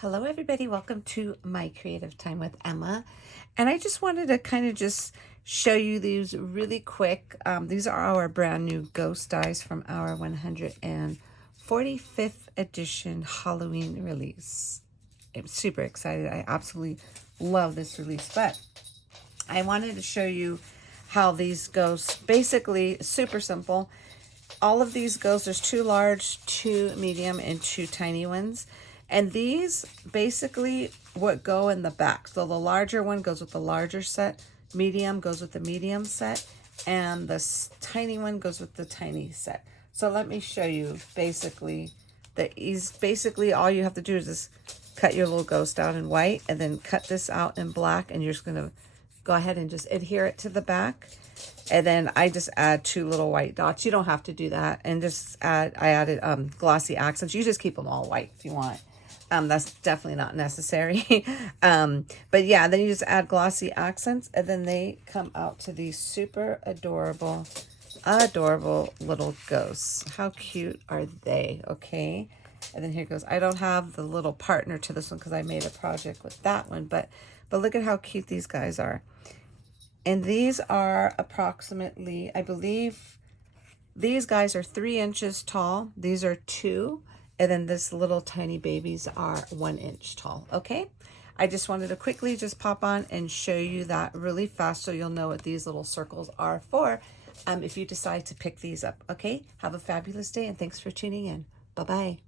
Hello everybody, welcome to my creative time with Emma. And I just wanted to kind of just show you these really quick. These are our brand new ghost dies from our 145th edition Halloween release. I'm super excited. I absolutely love this release, but I wanted to show you how these ghosts, basically super simple. All of these ghosts, there's 2 large, 2 medium, and 2 tiny ones. And these basically what go in the back. So the larger one goes with the larger set, medium goes with the medium set, and the tiny one goes with the tiny set. So let me show you basically basically all you have to do is just cut your little ghost out in white and then cut this out in black, and you're just gonna go ahead and just adhere it to the back. And then I just add 2 little white dots. You don't have to do that. And just I added glossy accents. You just keep them all white if you want. That's definitely not necessary. But yeah, then you just add glossy accents, and then they come out to these super adorable little ghosts. How cute are they? Okay. And then here goes. I don't have the little partner to this one because I made a project with that one, but look at how cute these guys are. And these are approximately, I believe, these guys are 3 inches tall. These are 2. And then this little tiny babies are 1 inch tall. Okay. I just wanted to quickly just pop on and show you that really fast so you'll know what these little circles are for if you decide to pick these up. Okay. Have a fabulous day and thanks for tuning in. Bye-bye.